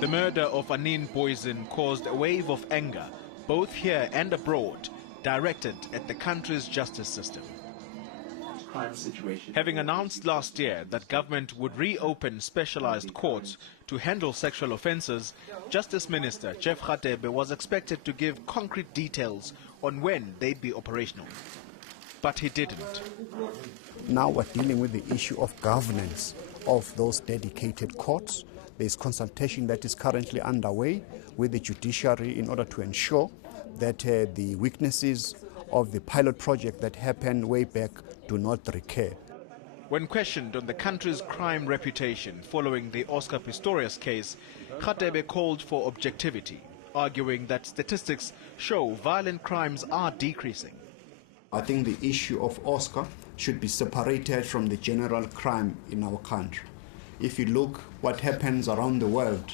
The murder of Anin Poison caused a wave of anger, both here and abroad, directed at the country's justice system. Having announced last year that government would reopen specialized courts to handle sexual offences, Justice Minister Jeff Radebe was expected to give concrete details on when they'd be operational. But he didn't. Now we're dealing with the issue of governance of those dedicated courts. There's consultation that is currently underway with the judiciary in order to ensure that the weaknesses of the pilot project that happened way back do not recur. When questioned on the country's crime reputation following the Oscar Pistorius case, Radebe called for objectivity, arguing that statistics show violent crimes are decreasing. I think the issue of Oscar should be separated from the general crime in our country. If you look what happens around the world,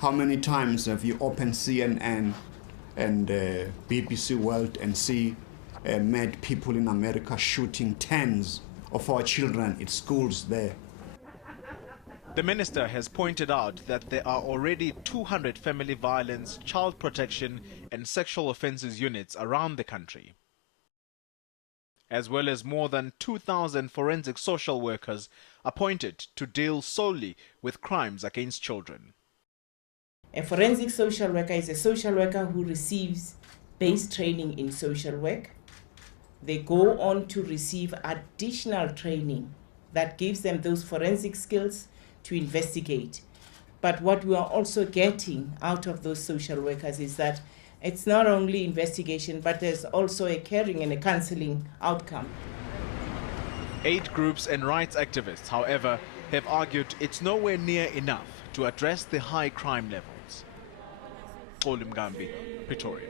how many times have you opened CNN and BBC World and see mad people in America shooting tens of our children in schools there? The minister has pointed out that there are already 200 family violence, child protection and sexual offences units around the country, as well as more than 2,000 forensic social workers appointed to deal solely with crimes against children. A forensic social worker is a social worker who receives base training in social work. They go on to receive additional training that gives them those forensic skills to investigate. But what we are also getting out of those social workers is that it's not only investigation, but there's also a caring and a counseling outcome. Aid groups and rights activists, however, have argued it's nowhere near enough to address the high crime levels. Pretoria.